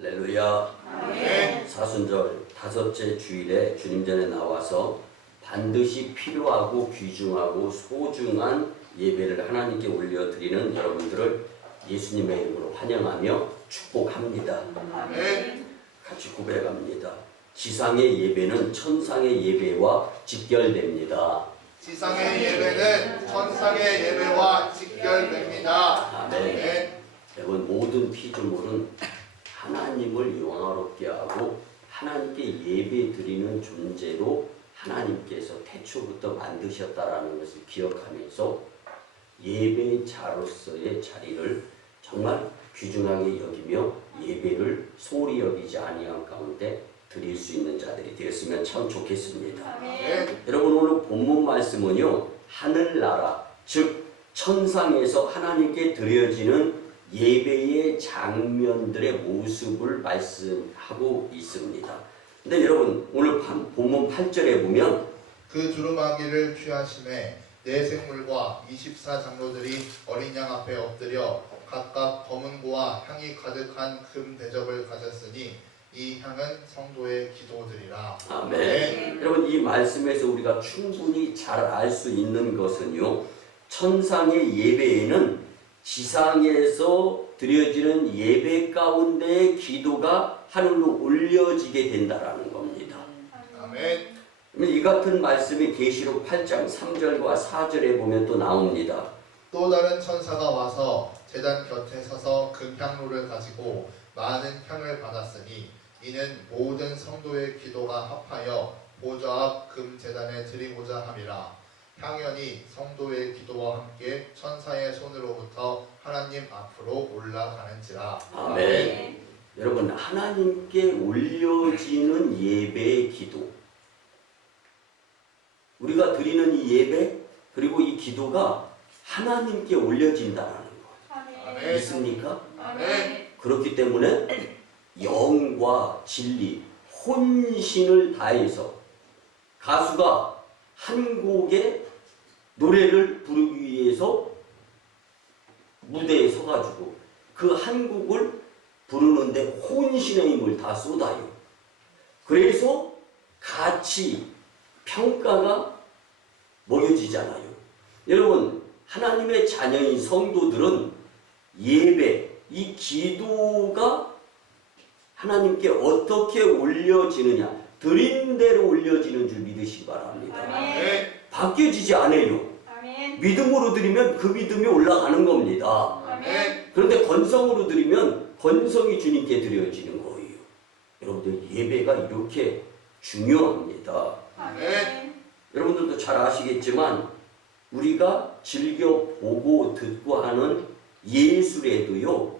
할렐루야. 아멘. 사순절 다섯째 주일에 주님 전에 나와서 반드시 필요하고 귀중하고 소중한 예배를 하나님께 올려드리는 여러분들을 예수님의 이름으로 환영하며 축복합니다. 아멘. 같이 고백합니다. 지상의 예배는 천상의 예배와 직결됩니다. 지상의 예배는 천상의 예배와 직결됩니다. 아멘. 아멘. 여러분, 모든 피조물은 하나님을 영화롭게 하고 하나님께 예배 드리는 존재로 하나님께서 태초부터 만드셨다라는 것을 기억하면서 예배의 자로서의 자리를 정말 귀중하게 여기며 예배를 소홀히 여기지 아니한 가운데 드릴 수 있는 자들이 되었으면 참 좋겠습니다. 아멘. 여러분, 오늘 본문 말씀은요, 하늘나라 즉 천상에서 하나님께 드려지는 예배의 장면들의 모습을 말씀하고 있습니다. 근데 여러분, 오늘 본문 8절에 보면 그 두루마기를 취하심에 네 생물과 24장로들이 어린 양 앞에 엎드려 각각 검은 고와 향이 가득한 금 대접을 가졌으니 이 향은 성도의 기도들이라. 아멘. 여러분, 이 말씀에서 우리가 충분히 잘 알 수 있는 것은요, 천상의 예배에는 지상에서 드려지는 예배 가운데의 기도가 하늘로 올려지게 된다라는 겁니다. 아멘. 이 같은 말씀이 계시록 8장 3절과 4절에 보면 또 나옵니다. 또 다른 천사가 와서 제단 곁에 서서 금향로를 가지고 많은 향을 받았으니 이는 모든 성도의 기도가 합하여 보좌 앞 금제단에 드리고자 함이라. 향연이 성도의 기도와 함께 천사의 손으로부터 하나님 앞으로 올라가는지라. 아멘. 여러분, 하나님께 올려지는 예배의 기도, 우리가 드리는 이 예배 그리고 이 기도가 하나님께 올려진다는 것 아멘. 믿습니까? 아멘. 그렇기 때문에 영과 진리, 혼신을 다해서 가수가 한 곡의 노래를 부르기 위해서 무대에 서가지고 그 한 곡을 부르는데 혼신의 힘을 다 쏟아요. 그래서 같이 평가가 먹여지잖아요. 여러분, 하나님의 자녀인 성도들은 예배, 이 기도가 하나님께 어떻게 올려지느냐, 드린 대로 올려지는 줄 믿으시기 바랍니다. 아멘. 바뀌어지지 않아요. 아멘. 믿음으로 드리면 그 믿음이 올라가는 겁니다. 아멘. 그런데 건성으로 드리면 건성이 주님께 드려지는 거예요. 여러분들, 예배가 이렇게 중요합니다. 아멘. 여러분들도 잘 아시겠지만 우리가 즐겨 보고 듣고 하는 예술에도요,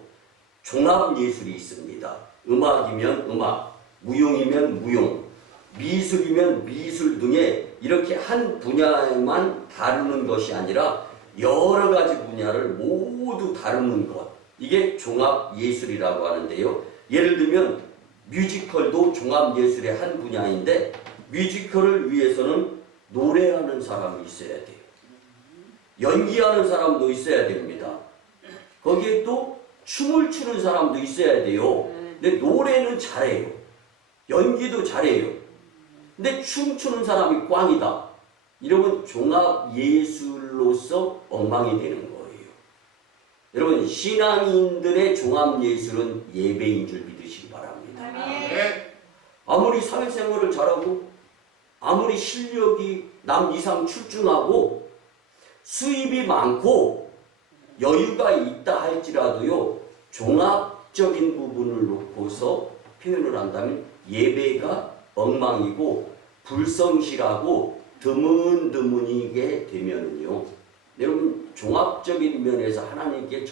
종합예술이 있습니다. 음악이면 음악, 무용이면 무용, 미술이면 미술 등의 이렇게 한 분야에만 다루는 것이 아니라 여러 가지 분야를 모두 다루는 것, 이게 종합예술이라고 하는데요. 예를 들면 뮤지컬도 종합예술의 한 분야인데 뮤지컬을 위해서는 노래하는 사람이 있어야 돼요. 연기하는 사람도 있어야 됩니다. 거기에 또 춤을 추는 사람도 있어야 돼요. 근데 노래는 잘해요. 연기도 잘해요. 근데 춤추는 사람이 꽝이다. 이러면 종합예술로서 엉망이 되는 거예요. 여러분, 신앙인들의 종합예술은 예배인 줄 믿으시기 바랍니다. 아멘. 아무리 사회생활을 잘하고 아무리 실력이 남 이상 출중하고 수입이 많고 여유가 있다 할지라도요, 종합적인 부분을 놓고서 표현을 한다면 예배가 엉망이고 불성실하고 드문드문이게 되면요, 여러분, 종합적인 면에서 하나님께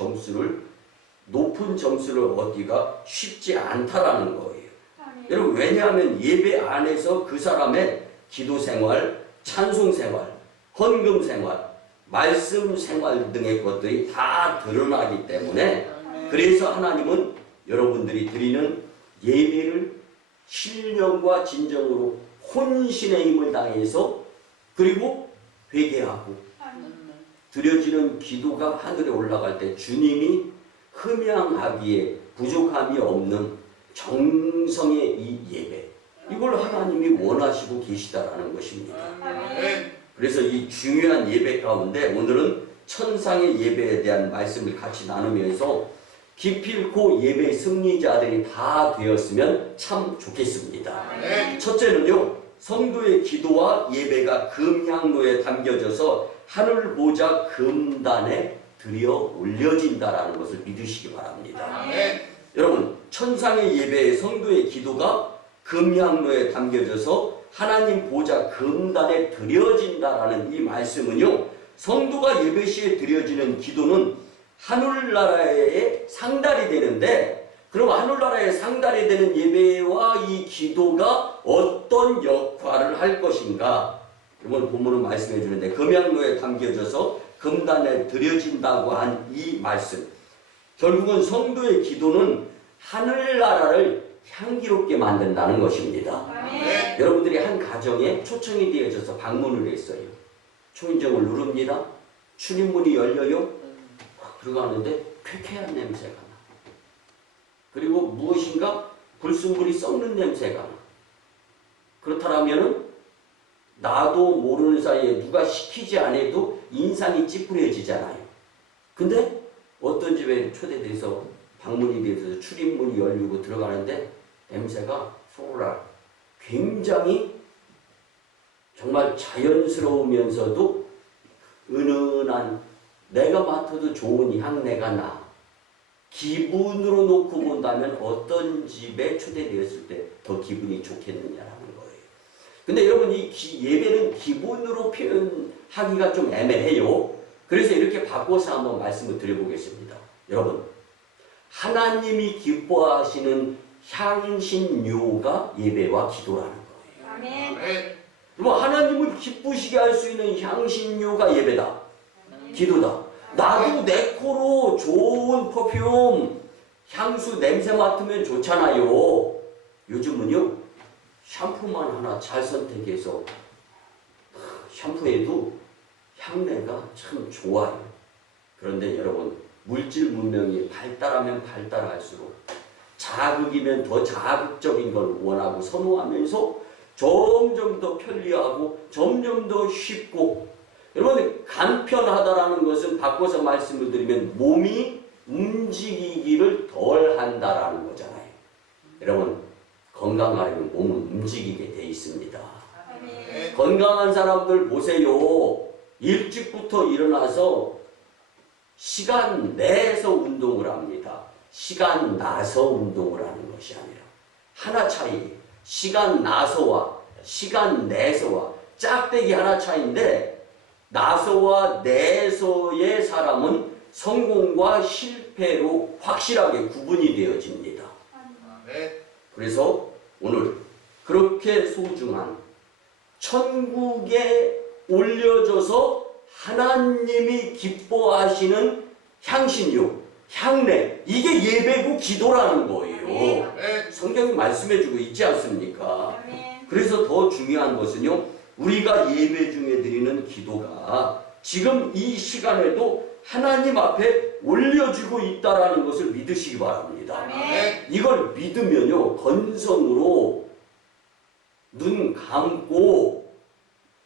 높은 점수를 얻기가 쉽지 않다라는 거예요. 아멘. 여러분, 왜냐하면 예배 안에서 그 사람의 기도 생활, 찬송 생활, 헌금 생활, 말씀 생활 등의 것들이 다 드러나기 때문에, 그래서 하나님은 여러분들이 드리는 예배를 신령과 진정으로 혼신의 힘을 다해서 그리고 회개하고 드려지는 기도가 하늘에 올라갈 때 주님이 흠양하기에 부족함이 없는 정성의 이 예배, 이걸 하나님이 원하시고 계시다라는 것입니다. 그래서 이 중요한 예배 가운데 오늘은 천상의 예배에 대한 말씀을 같이 나누면서 기필코 예배 승리자들이 다 되었으면 참 좋겠습니다. 첫째는요, 성도의 기도와 예배가 금향로에 담겨져서 하늘 보좌 금단에 들여 올려진다라는 것을 믿으시기 바랍니다. 여러분, 천상의 예배에 성도의 기도가 금향로에 담겨져서 하나님 보좌 금단에 드려진다라는 이 말씀은요, 성도가 예배 시에 드려지는 기도는 하늘나라의 상달이 되는데, 그럼 하늘나라의 상달이 되는 예배와 이 기도가 어떤 역할을 할 것인가? 이번 본문은 말씀해 주는데, 금향로에 담겨져서 금단에 드려진다고 한 이 말씀, 결국은 성도의 기도는 하늘나라를 향기롭게 만든다는 것입니다. 여러분들이 한 가정에 초청이 되어져서 방문을 했어요. 초인종을 누릅니다. 출입문이 열려요. 들어가는데 쾌쾌한 냄새가 나. 그리고 무엇인가 불순물이 썩는 냄새가 나. 그렇다면 나도 모르는 사이에 누가 시키지 않아도 인상이 찌푸려지잖아요. 근데 어떤 집에 초대돼서 방문이 돼서 출입문이 열리고 들어가는데 냄새가 소랄, 굉장히 정말 자연스러우면서도 은은한, 내가 맡아도 좋은 향내가 나. 기분으로 놓고 본다면 어떤 집에 초대되었을 때 더 기분이 좋겠느냐라는 거예요. 근데 여러분, 이 예배는 기분으로 표현하기가 좀 애매해요. 그래서 이렇게 바꿔서 한번 말씀을 드려보겠습니다. 여러분, 하나님이 기뻐하시는 향신료가 예배와 기도라는 거예요. 아멘. 그럼 하나님을 기쁘시게 할 수 있는 향신료가 예배다, 기도다. 나도 내 코로 좋은 퍼퓸, 향수 냄새 맡으면 좋잖아요. 요즘은요, 샴푸만 하나 잘 선택해서 샴푸에도 향내가 참 좋아요. 그런데 여러분, 물질 문명이 발달하면 발달할수록 자극이면 더 자극적인 걸 원하고 선호하면서 점점 더 편리하고 점점 더 쉽고, 여러분, 간편하다라는 것은 바꿔서 말씀을 드리면 몸이 움직이기를 덜 한다라는 거잖아요. 여러분, 건강하려면 몸은 움직이게 돼 있습니다. 건강한 사람들 보세요. 일찍부터 일어나서 시간 내서 운동을 합니다. 시간 나서 운동을 하는 것이 아니라 하나 차이. 시간 나서와 시간 내서와 짝대기 하나 차이인데, 나서와 내서의 사람은 성공과 실패로 확실하게 구분이 되어집니다. 그래서 오늘 그렇게 소중한 천국에 올려져서 하나님이 기뻐하시는 향신료, 향내, 이게 예배고 기도라는 거예요. 성경이 말씀해주고 있지 않습니까? 그래서 더 중요한 것은요, 우리가 예배 중에 드리는 기도가 지금 이 시간에도 하나님 앞에 올려지고 있다는 것을 믿으시기 바랍니다. 이걸 믿으면요, 건성으로 눈 감고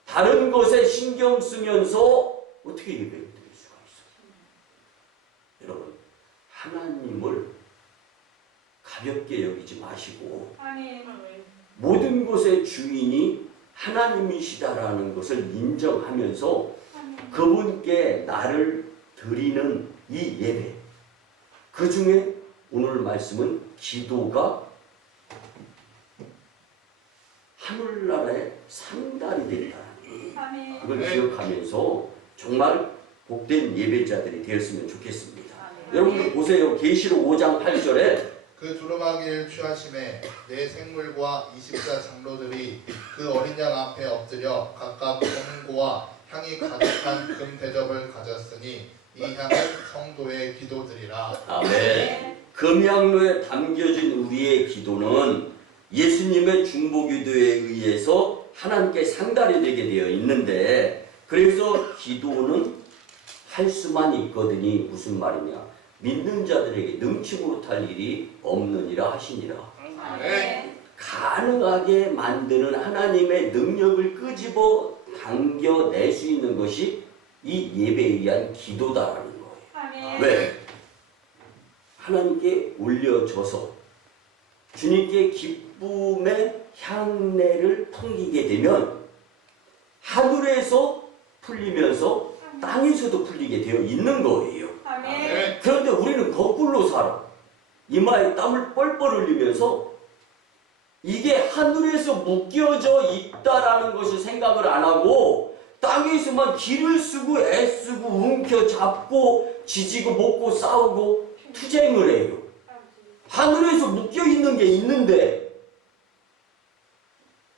다른 것에 신경 쓰면서 어떻게 예배를 드릴 수가 있어요? 여러분, 하나님을 가볍게 여기지 마시고 모든 것의 주인이 하나님이시다라는 것을 인정하면서 그분께 나를 드리는 이 예배, 그 중에 오늘 말씀은 기도가 하늘나라의 상달이 된다는 걸 기억하면서 정말 복된 예배자들이 되었으면 좋겠습니다. 여러분들 보세요. 계시록 5장 8절에 그 두루마기를 취하심에 네 생물과 24 장로들이 그 어린 양 앞에 엎드려 각각 검은고와 향이 가득한 금 대접을 가졌으니 이 향은 성도의 기도들이라. 아멘. 금향로에 담겨진 우리의 기도는 예수님의 중보기도에 의해서 하나님께 상달이 되게 되어 있는데, 그래서 기도는 할 수만 있거든이 무슨 말이냐, 믿는 자들에게 능치 못할 일이 없느니라 하시니라. 아멘. 가능하게 만드는 하나님의 능력을 끄집어 당겨낼 수 있는 것이 이 예배에 의한 기도다라는 거예요. 아멘. 왜? 하나님께 올려져서 주님께 기쁨의 향내를 풍기게 되면 하늘에서 풀리면서 땅에서도 풀리게 되어 있는 거예요. 아멘. 그런데 우리는 거꾸로 살아. 이마에 땀을 뻘뻘 흘리면서 이게 하늘에서 묶여져 있다라는 것을 생각을 안 하고 땅에서만 기를 쓰고 애쓰고 움켜잡고 지지고 먹고 싸우고 투쟁을 해요. 하늘에서 묶여 있는 게 있는데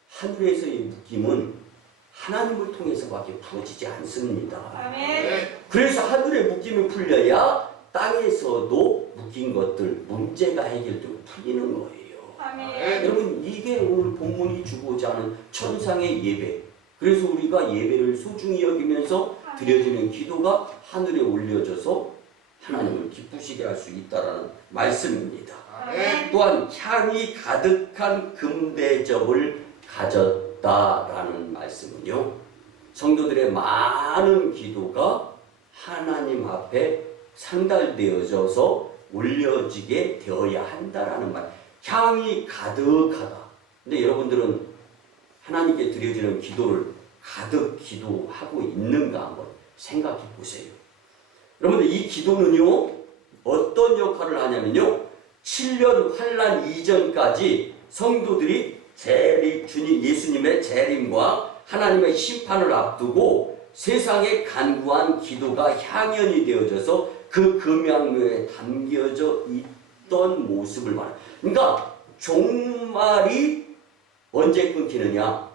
하늘에서의 묶임은 하나님을 통해서밖에 풀어지지 않습니다. 아멘. 그래서 하늘의 묶임이 풀려야 땅에서도 묶인 것들, 문제가 해결되고 풀리는 거예요. 아멘. 여러분, 이게 오늘 본문이 주고자 하는 천상의 예배. 그래서 우리가 예배를 소중히 여기면서 드려지는 기도가 하늘에 올려져서 하나님을 기쁘시게 할 수 있다는 말씀입니다. 아멘. 또한 향이 가득한 금대접을 가졌다라는 말씀은요, 성도들의 많은 기도가 하나님 앞에 상달되어져서 올려지게 되어야 한다라는 말. 향이 가득하다. 근데 여러분들은 하나님께 드려지는 기도를 가득 기도하고 있는가 한번 생각해 보세요. 여러분들, 이 기도는요, 어떤 역할을 하냐면요, 7년 환란 이전까지 성도들이 주님 예수님의 재림과 하나님의 심판을 앞두고 세상에 간구한 기도가 향연이 되어져서 그 금양묘에 담겨져 있던 모습을 말해요. 그러니까 종말이 언제 끊기느냐?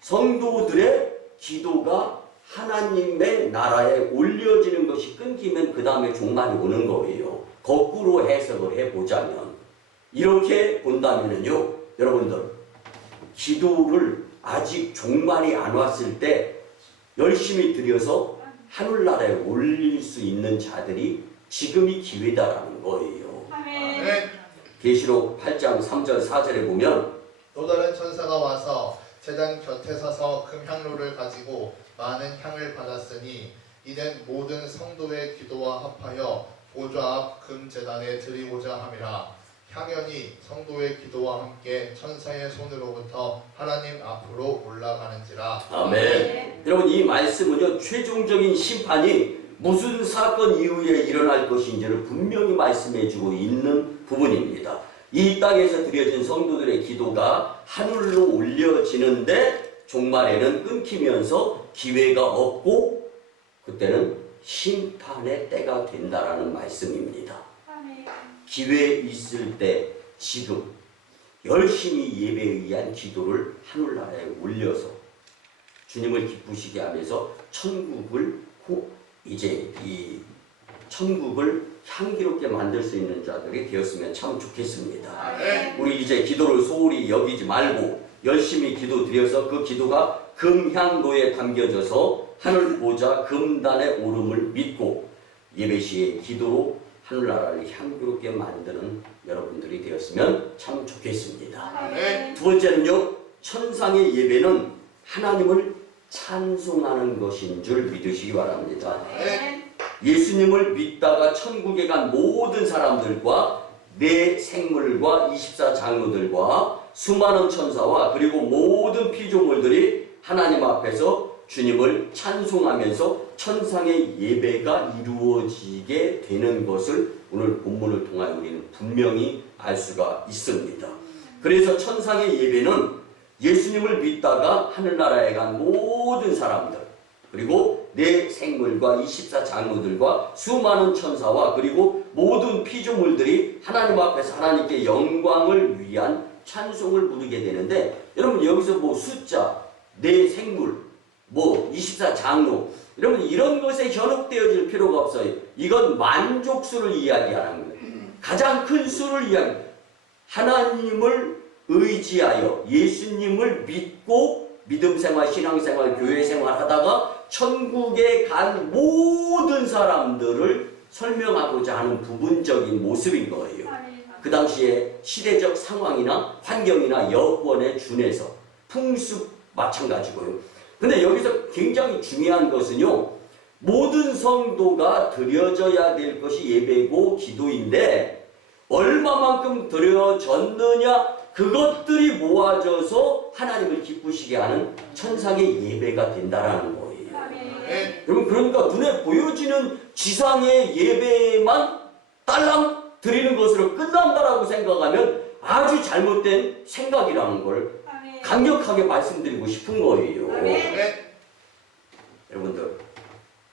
성도들의 기도가 하나님의 나라에 올려지는 것이 끊기면 그 다음에 종말이 오는 거예요. 거꾸로 해석을 해보자면, 이렇게 본다면요, 여러분들, 기도를 아직 종말이 안 왔을 때 열심히 드려서 하늘나라에 올릴 수 있는 자들이 지금이 기회다라는 거예요. 아멘. 계시록 8장 3절 4절에 보면 또 다른 천사가 와서 제단 곁에 서서 금향로를 가지고 많은 향을 받았으니 이는 모든 성도의 기도와 합하여 보좌 앞 금제단에 드리고자 함이라. 향연이 성도의 기도와 함께 천사의 손으로부터 하나님 앞으로 올라가는지라. 아멘. 여러분, 이 말씀은요, 최종적인 심판이 무슨 사건 이후에 일어날 것인지를 분명히 말씀해주고 있는 부분입니다. 이 땅에서 드려진 성도들의 기도가 하늘로 올려지는데 종말에는 끊기면서 기회가 없고 그때는 심판의 때가 된다라는 말씀입니다. 아멘. 기회 있을 때 지금 열심히 예배에 의한 기도를 하늘나라에 올려서 주님을 기쁘시게 하면서 천국을 향기롭게 만들 수 있는 자들이 되었으면 참 좋겠습니다. 아멘. 우리 이제 기도를 소홀히 여기지 말고 열심히 기도 드려서 그 기도가 금향로에 담겨져서 하늘 보좌 금단에 오름을 믿고 예배 시에 기도로 하늘나라를 향기롭게 만드는 여러분들이 되었으면 참 좋겠습니다. 아멘. 두 번째는요, 천상의 예배는 하나님을 찬송하는 것인 줄 믿으시기 바랍니다. 아멘. 예수님을 믿다가 천국에 간 모든 사람들과 내 생물과 24장로들과 수많은 천사와 그리고 모든 피조물들이 하나님 앞에서 주님을 찬송하면서 천상의 예배가 이루어지게 되는 것을 오늘 본문을 통하여 우리는 분명히 알 수가 있습니다. 그래서 천상의 예배는 예수님을 믿다가 하늘나라에 간 모든 사람들, 그리고 내 생물과 24장로들과 수많은 천사와 그리고 모든 피조물들이 하나님 앞에서 하나님께 영광을 위한 찬송을 부르게 되는데, 여러분 여기서 뭐 숫자, 내 생물, 뭐 24장로, 여러분 이런 것에 현혹되어질 필요가 없어요. 이건 만족수를 이야기하는 거예요. 가장 큰 수를 이야기해요. 하나님을 의지하여 예수님을 믿고 믿음생활, 신앙생활, 교회생활 하다가 천국에 간 모든 사람들을 설명하고자 하는 부분적인 모습인 거예요. 그 당시에 시대적 상황이나 환경이나 여건에 준해서 풍습 마찬가지고요. 근데 여기서 굉장히 중요한 것은요. 모든 성도가 드려져야 될 것이 예배고 기도인데 얼마만큼 드려졌느냐 그것들이 모아져서 하나님을 기쁘시게 하는 천상의 예배가 된다라는 거예요. 아멘. 여러분 그러니까 눈에 보여지는 지상의 예배만 딸랑 드리는 것으로 끝난다라고 생각하면 아주 잘못된 생각이라는 걸 강력하게 말씀드리고 싶은 거예요. 아멘. 여러분들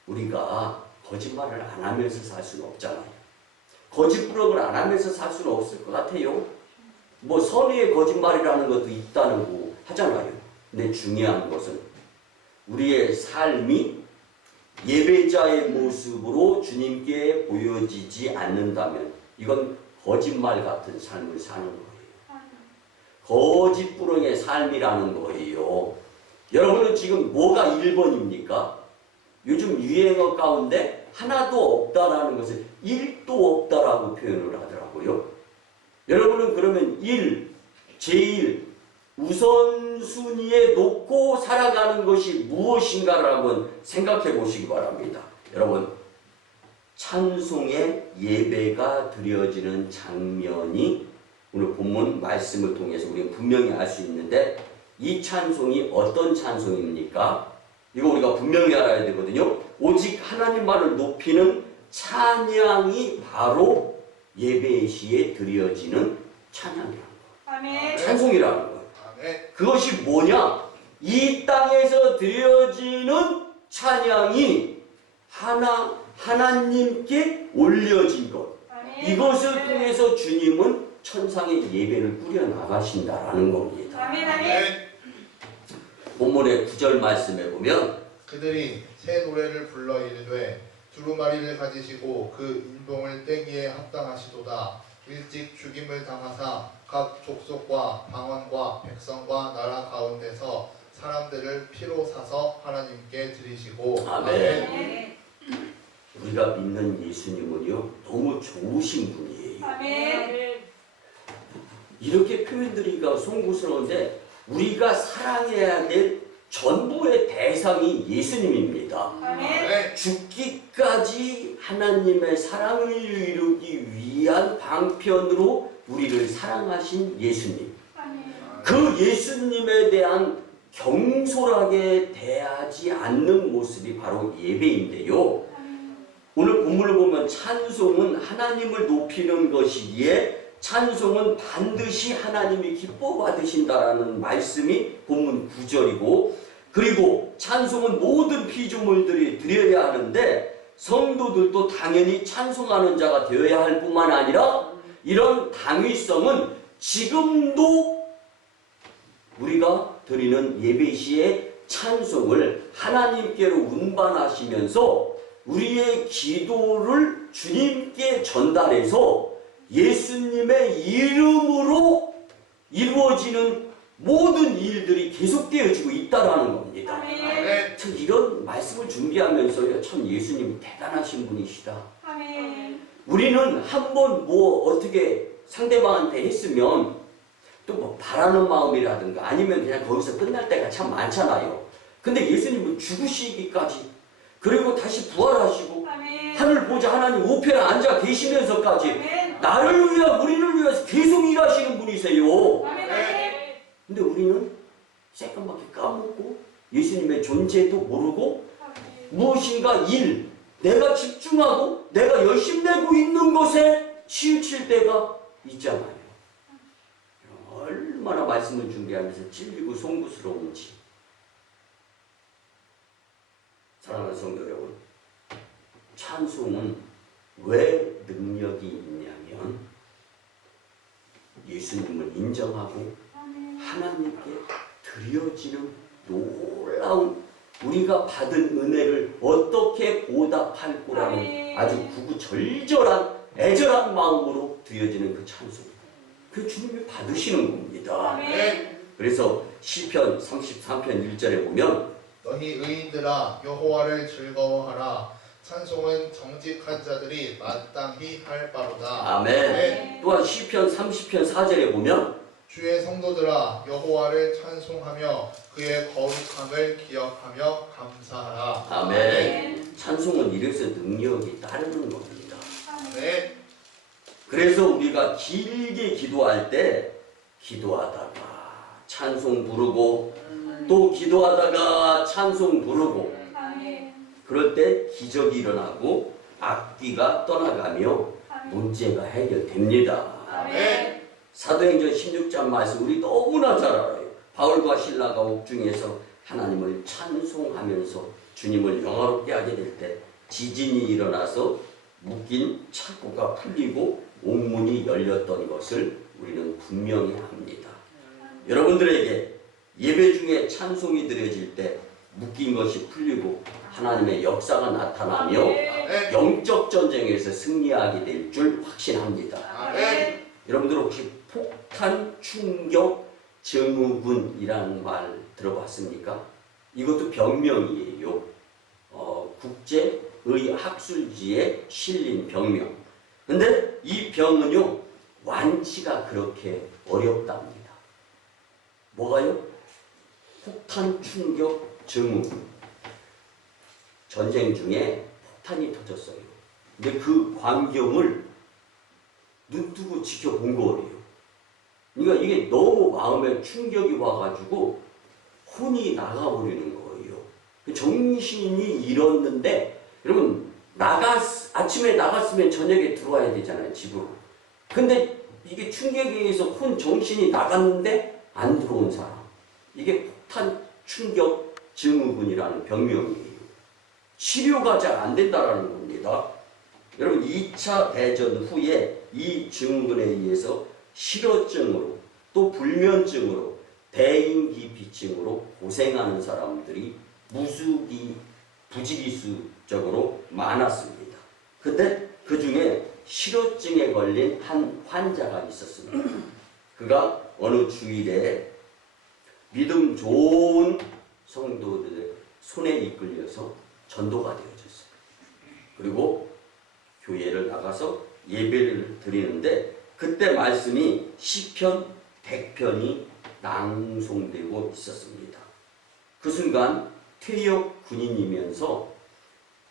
우리가 거짓말을 안 하면서 살 수는 없잖아요. 거짓부렁을 안 하면서 살 수는 없을 것 같아요. 뭐 선의의 거짓말이라는 것도 있다고 하잖아요. 근데 중요한 것은 우리의 삶이 예배자의 모습으로 주님께 보여지지 않는다면 이건 거짓말 같은 삶을 사는 거예요. 거짓부렁의 삶이라는 거예요. 여러분은 지금 뭐가 1번입니까? 요즘 유행어 가운데 하나도 없다라는 것을 1도 없다라고 표현을 하더라고요. 여러분은 그러면 제일 우선순위에 놓고 살아가는 것이 무엇인가를 한번 생각해 보시기 바랍니다. 여러분, 찬송의 예배가 드려지는 장면이 오늘 본문 말씀을 통해서 우리가 분명히 알 수 있는데 이 찬송이 어떤 찬송입니까? 이거 우리가 분명히 알아야 되거든요. 오직 하나님만을 높이는 찬양이 바로 예배 시에 드려지는 찬양이라는 거예요. 아멘. 찬송이라는 거예요. 아멘. 그것이 뭐냐? 이 땅에서 드려지는 찬양이 하나님께 올려진 것. 아멘. 이것을 통해서 주님은 천상의 예배를 꾸려나가신다라는 겁니다. 아멘. 아멘. 본문의 9절 말씀에 보면 그들이 새 노래를 불러 이르되 두루마리를 가지시고 그 인봉을 떼기에 합당하시도다. 일찍 죽임을 당하사 각 족속과 방언과 백성과 나라 가운데서 사람들을 피로 사서 하나님께 드리시고 아멘. 아멘. 우리가 믿는 예수님은요 너무 좋으신 분이에요. 아멘. 이렇게 표현드리기가 송구스러운데 우리가 사랑해야 될 전부의 대상이 예수님입니다. 아멘. 죽기까지 하나님의 사랑을 이루기 위한 방편으로 우리를 사랑하신 예수님. 그 예수님에 대한 경솔하게 대하지 않는 모습이 바로 예배인데요. 오늘 본문을 보면 찬송은 하나님을 높이는 것이기에 찬송은 반드시 하나님이 기뻐 받으신다라는 말씀이 본문 9절이고 그리고 찬송은 모든 피조물들이 드려야 하는데 성도들도 당연히 찬송하는 자가 되어야 할 뿐만 아니라 이런 당위성은 지금도 우리가 드리는 예배 시에 찬송을 하나님께로 운반하시면서 우리의 기도를 주님께 전달해서 예수님의 이름으로 이루어지는 모든 일들이 계속되어지고 있다라는 겁니다. 아멘. 참 이런 말씀을 준비하면서요, 참 예수님이 대단하신 분이시다. 아멘. 우리는 한번 뭐 어떻게 상대방한테 했으면 또 뭐 바라는 마음이라든가 아니면 그냥 거기서 끝날 때가 참 많잖아요. 근데 예수님은 죽으시기까지 그리고 다시 부활하시고 아멘. 하늘 보좌 하나님 우편에 앉아 계시면서까지 아멘. 나를 위하여 우리를 위해서 계속 일하시는 분이세요. 아멘. 아멘. 근데 우리는 새까맣게 까먹고 예수님의 존재도 모르고 무엇인가 내가 집중하고 내가 열심내고 있는 것에 치우칠 때가 있잖아요. 얼마나 말씀을 준비하면서 찔리고 송구스러운지. 사랑하는 성도 여러분, 찬송은 왜 능력이 있냐면 예수님을 인정하고 하나님께 드려지는 놀라운 우리가 받은 은혜를 어떻게 보답할 거라는 아주 구구절절한 애절한 마음으로 드려지는 그 찬송. 그 주님이 받으시는 겁니다. 아멘. 그래서 시편 33편 1절에 보면 너희 의인들아 여호와를 즐거워하라. 찬송은 정직한 자들이 마땅히 할 바로다. 아멘. 아멘. 또한 시편 30편 4절에 보면 주의 성도들아 여호와를 찬송하며 그의 거룩함을 기억하며 감사하라. 아멘. 찬송은 이래서 능력이 따르는 겁니다. 아멘. 그래서 우리가 길게 기도할 때 기도하다가 찬송 부르고 또 기도하다가 찬송 부르고 그럴 때 기적이 일어나고 악귀가 떠나가며 문제가 해결됩니다. 아멘. 사도행전 16장 말씀 우리 너무나 잘 알아요. 바울과 신라가 옥중에서 하나님을 찬송하면서 주님을 영화롭게 하게 될 때 지진이 일어나서 묶인 착고가 풀리고 옥문이 열렸던 것을 우리는 분명히 압니다. 여러분들에게 예배 중에 찬송이 드려질 때 묶인 것이 풀리고 하나님의 역사가 나타나며 아멘. 영적 전쟁에서 승리하게 될 줄 확신합니다. 아멘. 여러분들 혹시 폭탄 충격 증후군이라는 말 들어봤습니까? 이것도 병명이에요. 국제의학술지에 실린 병명. 근데 이 병은요 완치가 그렇게 어렵답니다. 뭐가요? 폭탄 충격 증후군. 전쟁 중에 폭탄이 터졌어요. 근데 그 광경을 눈뜨고 지켜본 거예요. 그러니까 이게 너무 마음에 충격이 와가지고 혼이 나가버리는 거예요. 정신이 잃었는데 여러분 아침에 나갔으면 저녁에 들어와야 되잖아요. 집으로. 근데 이게 충격에 의해서 정신이 나갔는데 안 들어온 사람. 이게 폭탄 충격 증후군이라는 병명이에요. 치료가 잘 안 된다라는 겁니다. 여러분 2차 대전 후에 이 증후군에 의해서 실어증으로 또 불면증으로 대인기피증으로 고생하는 사람들이 부지기수적으로 많았습니다. 근데 그 중에 실어증에 걸린 한 환자가 있었습니다. 그가 어느 주일에 믿음 좋은 성도들의 손에 이끌려서 전도가 되어졌어요. 그리고 교회를 나가서 예배를 드리는데 그때 말씀이 시편 100편이 낭송되고 있었습니다. 그 순간 퇴역 군인이면서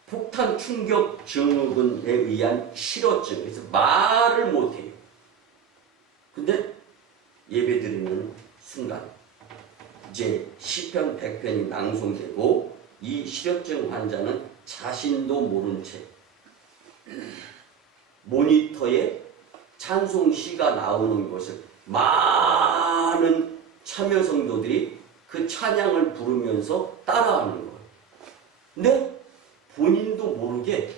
폭탄 충격 증후군에 의한 실어증, 그래서 말을 못해요. 근데 예배 드리는 순간 이제 시편 100편이 낭송되고 이 실어증 환자는 자신도 모른 채 모니터에 찬송시가 나오는 것을 많은 참여 성도들이 그 찬양을 부르면서 따라하는 거예요. 근데 본인도 모르게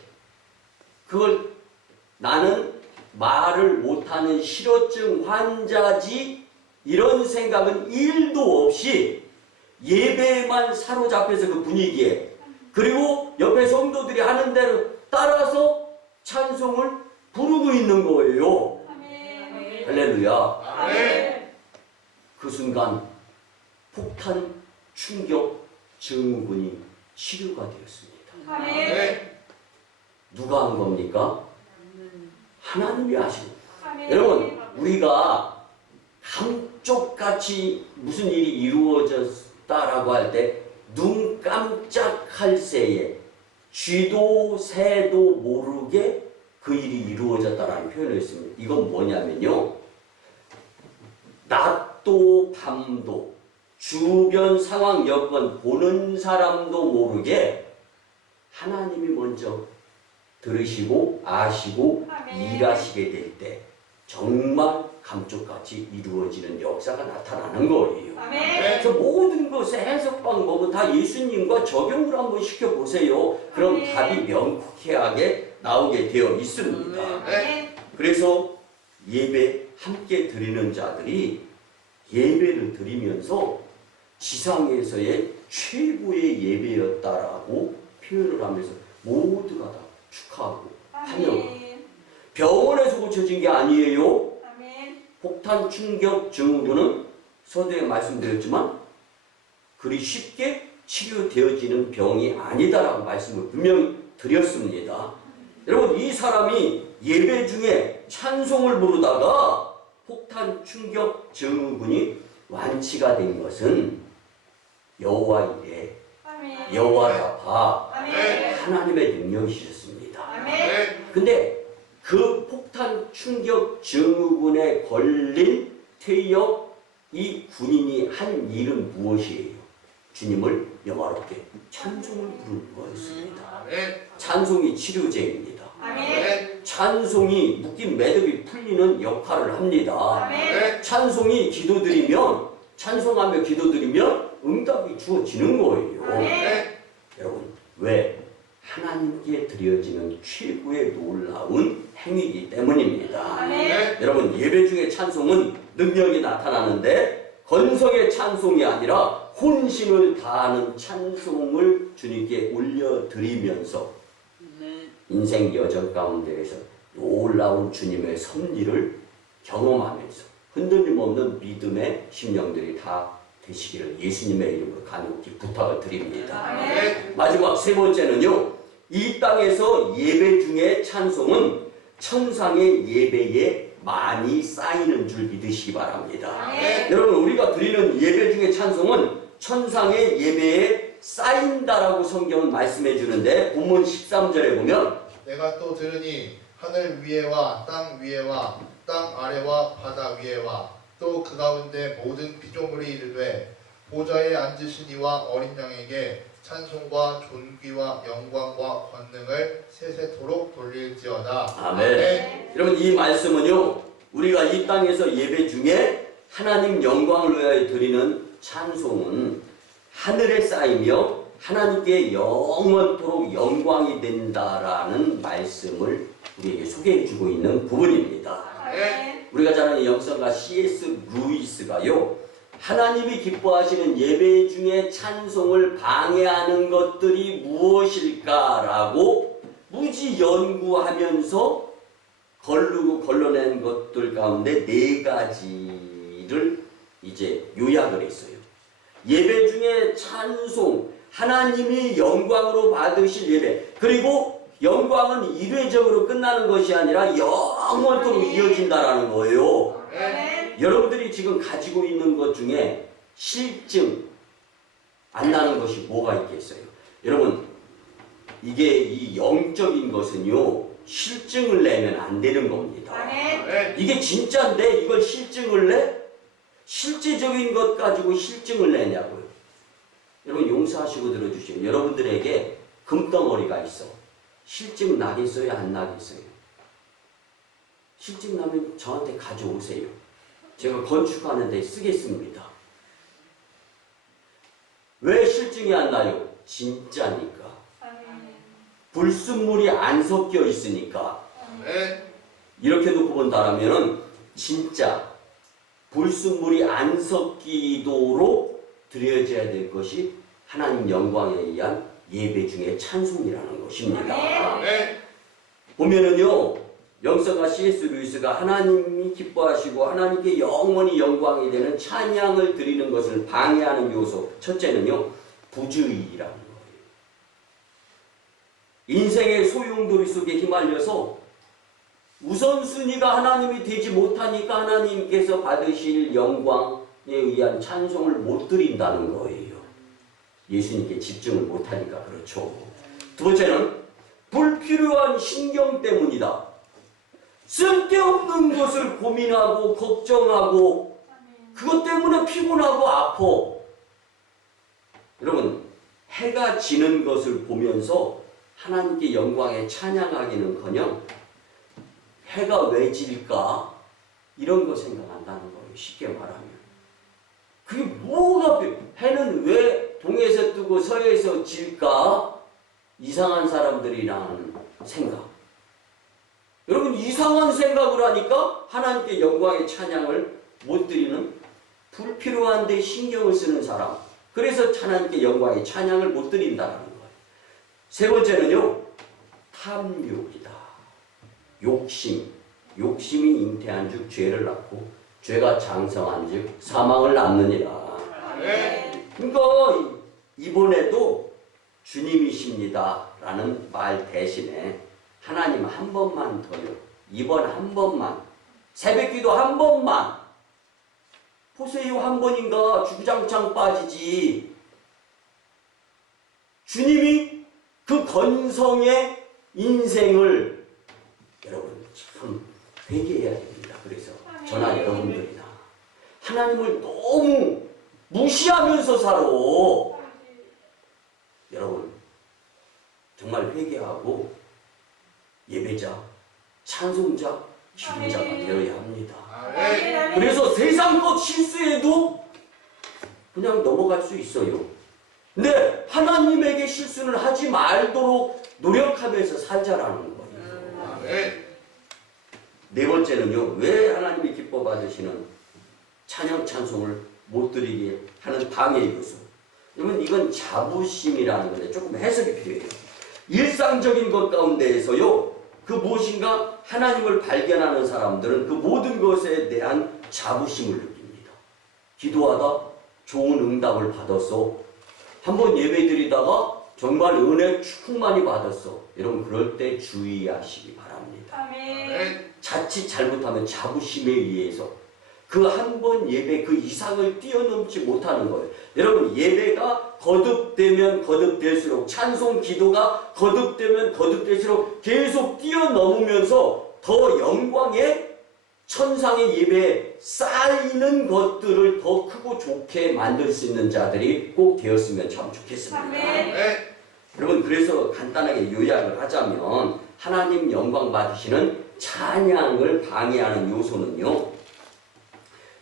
그걸 나는 말을 못하는 실어증 환자지 이런 생각은 1도 없이 예배에만 사로잡혀서 그 분위기에 그리고 옆에 성도들이 하는 대로 따라서 찬송을 부르고 있는 거예요. 아멘. 할렐루야. 아멘. 그 순간 폭탄 충격 증후군이 치료가 되었습니다. 아멘. 누가 한 겁니까? 하나님이 하신 겁니다. 아멘. 여러분 우리가 감쪽같이 무슨 일이 이루어졌다라고 할 때 눈 깜짝할 새에 쥐도 새도 모르게 그 일이 이루어졌다라는 표현을 했습니다. 이건 뭐냐면요. 낮도 밤도 주변 상황 여건 보는 사람도 모르게 하나님이 먼저 들으시고 아시고 아멘. 일하시게 될 때 정말 감쪽같이 이루어지는 역사가 나타나는 거예요. 아멘. 그래서 모든 것의 해석 방법은 다 예수님과 적용을 한번 시켜보세요. 그럼 아멘. 답이 명쾌하게 나오게 되어 있습니다. 아멘. 그래서 예배 함께 드리는 자들이 예배를 드리면서 지상에서의 최고의 예배였다라고 표현을 하면서 모두가 다 축하하고 환영하고 아멘. 병원에서 고쳐진 게 아니에요. 아멘. 폭탄 충격 증후군은 서두에 말씀드렸지만 그리 쉽게 치료되어지는 병이 아니다라고 말씀을 분명히 드렸습니다. 여러분 이 사람이 예배 중에 찬송을 부르다가 폭탄 충격 증후군이 완치가 된 것은 여호와 이레, 아멘. 여호와 라파, 아멘. 하나님의 능력이셨습니다. 아멘. 근데 그 폭탄 충격 증후군에 걸린 퇴역 이 군인이 한 일은 무엇이에요? 주님을 영화롭게 찬송을 부르는 거였습니다. 찬송이 치료제입니다. 아멘. 찬송이 묶인 매듭이 풀리는 역할을 합니다. 아멘. 찬송이 기도드리면 찬송하며 기도드리면 응답이 주어지는 거예요. 아멘. 여러분 왜? 하나님께 드려지는 최고의 놀라운 행위이기 때문입니다. 아멘. 여러분 예배 중에 찬송은 능력이 나타나는데 건성의 찬송이 아니라 혼신을 다하는 찬송을 주님께 올려드리면서 인생 여정 가운데에서 놀라운 주님의 섭리를 경험하면서 흔들림 없는 믿음의 심령들이 다 되시기를 예수님의 이름으로 간곡히 부탁을 드립니다. 아멘. 마지막 세 번째는요. 이 땅에서 예배 중에 찬송은 천상의 예배에 많이 쌓이는 줄 믿으시기 바랍니다. 아멘. 여러분 우리가 드리는 예배 중에 찬송은 천상의 예배에 쌓인다라고 성경은 말씀해 주는데 본문 13절에 보면 내가 또 들으니 하늘 위에와 땅 위에와 땅 아래와 바다 위에와 또 그 가운데 모든 피조물이 이르되 보좌에 앉으신 이와 어린 양에게 찬송과 존귀와 영광과 권능을 세세토록 돌릴지어다. 아멘. 여러분 이 말씀은요. 우리가 이 땅에서 예배 중에 하나님 영광을 위하여 드리는 찬송은 하늘에 쌓이며 하나님께 영원토록 영광이 된다라는 말씀을 우리에게 소개해 주고 있는 부분입니다. 아멘. 우리가 잘 아는 역사가 C.S. 루이스가요. 하나님이 기뻐하시는 예배 중에 찬송을 방해하는 것들이 무엇일까라고 무지 연구하면서 걸러낸 것들 가운데 4가지를 이제 요약을 했어요. 예배 중에 찬송, 하나님이 영광으로 받으실 예배, 그리고 영광은 일회적으로 끝나는 것이 아니라 영원토록 이어진다라는 거예요. 아멘. 여러분들이 지금 가지고 있는 것 중에 실증 안 나는 것이 뭐가 있겠어요? 여러분 이게 이 영적인 것은요 실증을 내면 안 되는 겁니다. 아멘. 이게 진짜인데 이걸 실증을 내? 실제적인 것 가지고 실증을 내냐고요. 여러분 용서하시고 들어주시오. 여러분들에게 금덩어리가 있어. 실증 나겠어요? 안 나겠어요? 실증 나면 저한테 가져오세요. 제가 건축하는 데 쓰겠습니다. 왜 실증이 안 나요? 진짜니까. 아멘. 불순물이 안 섞여 있으니까. 이렇게 놓고 본다면 진짜 불순물이 안 섞이도록 드려져야 될 것이 하나님 영광에 의한 예배 중에 찬송이라는 것입니다. 보면은요 영서가 C.S. 루이스가 하나님이 기뻐하시고 하나님께 영원히 영광이 되는 찬양을 드리는 것을 방해하는 요소 첫째는요 부주의라는 거예요. 인생의 소용돌이 속에 휘말려서 우선순위가 하나님이 되지 못하니까 하나님께서 받으실 영광에 의한 찬송을 못 드린다는 거예요. 예수님께 집중을 못하니까 그렇죠. 두 번째는 불필요한 신경 때문이다. 쓸데없는 것을 고민하고 걱정하고 그것 때문에 피곤하고 아파. 여러분 해가 지는 것을 보면서 하나님께 영광에 찬양하기는커녕 해가 왜 질까? 이런 거 생각한다는 거예요. 쉽게 말하면. 그게 뭐가 해는 왜 동에서 뜨고 서에서 질까? 이상한 사람들이라는 생각. 여러분 이상한 생각을 하니까 하나님께 영광의 찬양을 못 드리는 불필요한 데 신경을 쓰는 사람. 그래서 하나님께 영광의 찬양을 못 드린다는 거예요. 세 번째는요. 탐욕이다. 욕심. 욕심이 잉태한 즉 죄를 낳고 죄가 장성한 즉 사망을 낳느니라. 그러니까 이번에도 주님이십니다 라는 말 대신에 하나님 한 번만 더요. 이번 한 번만. 새벽기도 한 번만. 보세요. 한 번인가 주구장창 빠지지. 주님이 그 건성의 인생을 여러분 참 회개해야 됩니다. 그래서 저나 여러분들이나 하나님을 너무 무시하면서 살아. 여러분 정말 회개하고 예배자, 찬송자, 기도자가 되어야 합니다. 아멘. 그래서 세상 것 실수해도 그냥 넘어갈 수 있어요. 근데 하나님에게 실수는 하지 말도록 노력하면서 살자라는 거예요. 아멘. 네 번째는요. 왜 하나님이 기뻐 받으시는 찬양 찬송을 못 드리게 하는 방해 요소. 그러면 이건 자부심이라는 건데 조금 해석이 필요해요. 일상적인 것 가운데에서요. 그 무엇인가 하나님을 발견하는 사람들은 그 모든 것에 대한 자부심을 느낍니다. 기도하다 좋은 응답을 받았어. 한번 예배 드리다가 정말 은혜 충만히 받았어. 여러분 그럴 때 주의하시기 바랍니다. 아멘. 자칫 잘못하면 자부심에 의해서 그 한 번 예배 그 이상을 뛰어넘지 못하는 거예요. 여러분 예배가 거듭되면 거듭될수록 찬송 기도가 거듭되면 거듭될수록 계속 뛰어넘으면서 더 영광의 천상의 예배에 쌓이는 것들을 더 크고 좋게 만들 수 있는 자들이 꼭 되었으면 참 좋겠습니다. 아멘. 여러분 그래서 간단하게 요약을 하자면 하나님 영광 받으시는 찬양을 방해하는 요소는요.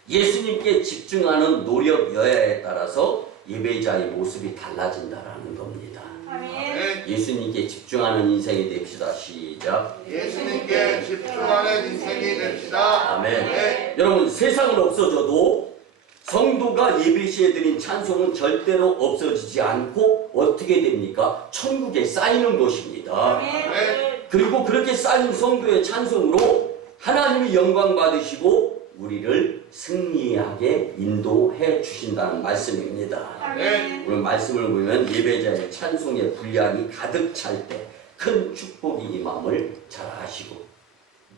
예수님께 집중하는 노력 여야에 따라서 예배자의 모습이 달라진다라는 겁니다. 아멘. 예수님께 집중하는 인생이 됩시다. 시작. 예수님께 집중하는 인생이 됩시다. 아멘. 여러분 세상은 없어져도 성도가 예배 시에 드린 찬송은 절대로 없어지지 않고 어떻게 됩니까? 천국에 쌓이는 것입니다. 아멘. 그리고 그렇게 쌓인 성도의 찬송으로 하나님이 영광 받으시고 우리를 승리하게 인도해 주신다는 말씀입니다. 아멘. 오늘 말씀을 보면 예배자의 찬송의 분량이 가득 찰 때 큰 축복이 임함을 잘 아시고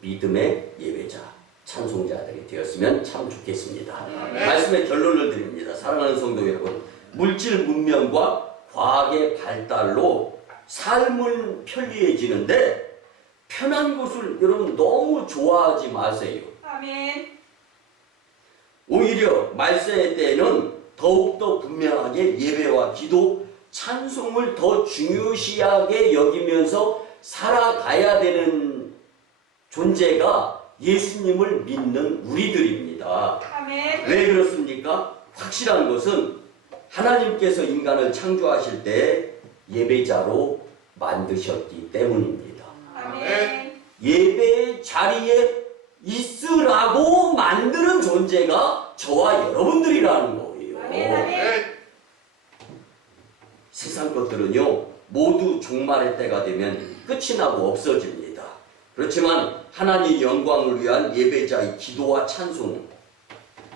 믿음의 예배자, 찬송자들이 되었으면 참 좋겠습니다. 아멘. 말씀의 결론을 드립니다. 사랑하는 성도 여러분, 물질 문명과 과학의 발달로 삶은 편리해지는데 편한 것을 여러분 너무 좋아하지 마세요. 아멘. 오히려 말세의 때에는 더욱더 분명하게 예배와 기도, 찬송을 더 중요시하게 여기면서 살아가야 되는 존재가 예수님을 믿는 우리들입니다. 아멘. 왜 그렇습니까? 확실한 것은 하나님께서 인간을 창조하실 때 예배자로 만드셨기 때문입니다. 아멘. 예배의 자리에 있으라고 만드는 존재가 저와 여러분들이라는 거예요. 아멘. 아멘. 세상 것들은요 모두 종말의 때가 되면 끝이 나고 없어집니다. 그렇지만 하나님의 영광을 위한 예배자의 기도와 찬송은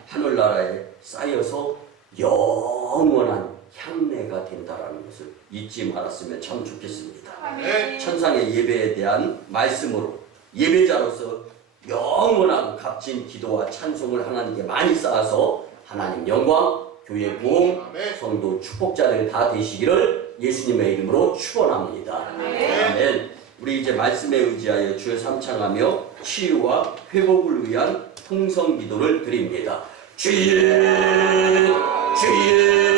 하늘나라에 쌓여서 영원한 향내가 된다라는 것을 잊지 말았으면 참 좋겠습니다. 아멘. 천상의 예배에 대한 말씀으로 예배자로서 영원하고 값진 기도와 찬송을 하나님께 많이 쌓아서 하나님 영광, 교회 부흥, 아멘. 성도 축복자들이 다 되시기를 예수님의 이름으로 축원합니다. 아멘. 우리 이제 말씀에 의지하여 주여 삼창하며 치유와 회복을 위한 통성 기도를 드립니다. 주여, 주여.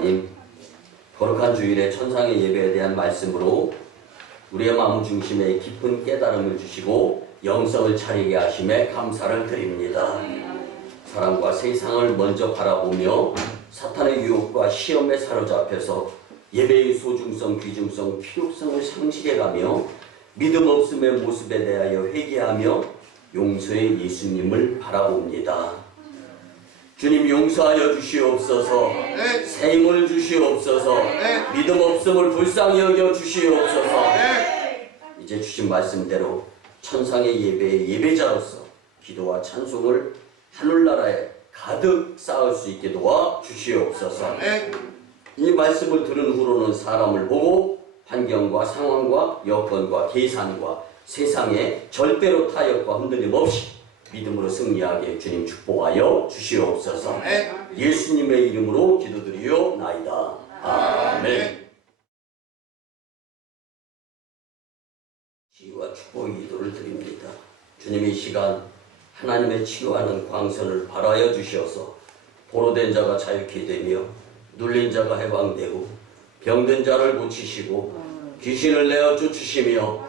하나님, 거룩한 주일의 천상의 예배에 대한 말씀으로 우리의 마음 중심에 깊은 깨달음을 주시고 영성을 차리게 하심에 감사를 드립니다. 사랑과 세상을 먼저 바라보며 사탄의 유혹과 시험에 사로잡혀서 예배의 소중성, 귀중성, 필요성을 상실해가며 믿음 없음의 모습에 대하여 회개하며 용서의 예수님을 바라봅니다. 주님 용서하여 주시옵소서. 새 힘을 주시옵소서. 믿음 없음을 불쌍히 여겨 주시옵소서. 이제 주신 말씀대로 천상의 예배의 예배자로서 기도와 찬송을 하늘나라에 가득 쌓을 수 있게 도와 주시옵소서. 이 말씀을 들은 후로는 사람을 보고 환경과 상황과 여건과 계산과 세상에 절대로 타협과 흔들림 없이 믿음으로 승리하게 주님 축복하여 주시옵소서. 예수님의 이름으로 기도드리옵나이다. 아멘. 치유와 축복의 기도를 드립니다. 주님 이 시간 하나님의 치유하는 광선을 발하여 주셔서 보로된 자가 자유케 되며 눌린 자가 해방되고 병든 자를 고치시고 귀신을 내어 쫓으시며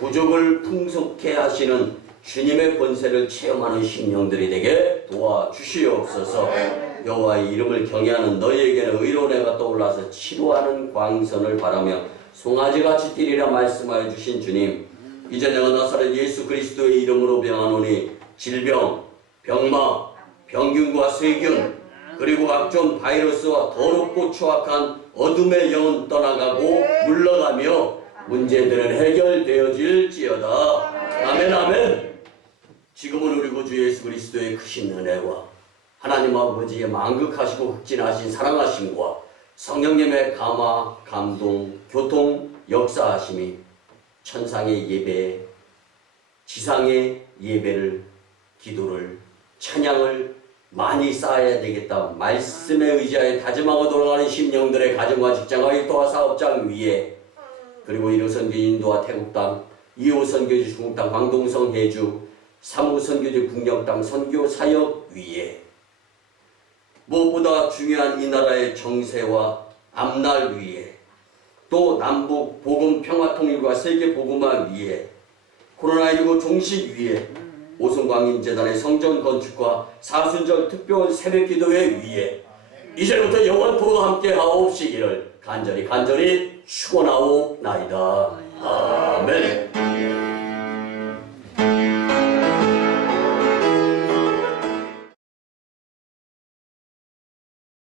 부족을 풍성케 하시는 주님의 권세를 체험하는 심령들이 되게 도와주시옵소서. 여호와의 이름을 경외하는 너희에게는 의로운 해가 떠올라서 치료하는 광선을 바라며 송아지같이 뛰리라 말씀하여 주신 주님, 이제 내가 나사렛 예수 그리스도의 이름으로 명하노니 질병, 병마, 병균과 세균 그리고 각종 바이러스와 더럽고 추악한 어둠의 영은 떠나가고 물러가며 문제들은 해결되어질지어다. 아멘 아멘. 지금은 우리 구주 예수 그리스도의 크신 은혜와 하나님 아버지의 만극하시고 흑진하신 사랑하심과 성령님의 감화, 감동, 교통, 역사하심이 천상의 예배, 지상의 예배를, 기도를, 찬양을 많이 쌓아야 되겠다. 말씀에 의지하여 다짐하고 돌아가는 심령들의 가정과 직장과 일터와 사업장 위에, 그리고 1호 선교지 인도와 태국 땅, 2호 선교지 중국 땅, 광동성 해주, 3호 선교지 북녘 땅 선교 사역 위에, 무엇보다 중요한 이 나라의 정세와 앞날 위에, 또 남북 복음 평화 통일과 세계 복음화 위에, 코로나19 종식 위에, 오순광인재단의 성전 건축과 사순절 특별 새벽기도회 위에 이제부터 영원토록 함께 하옵시기를 간절히 축원하옵나이다. 아멘.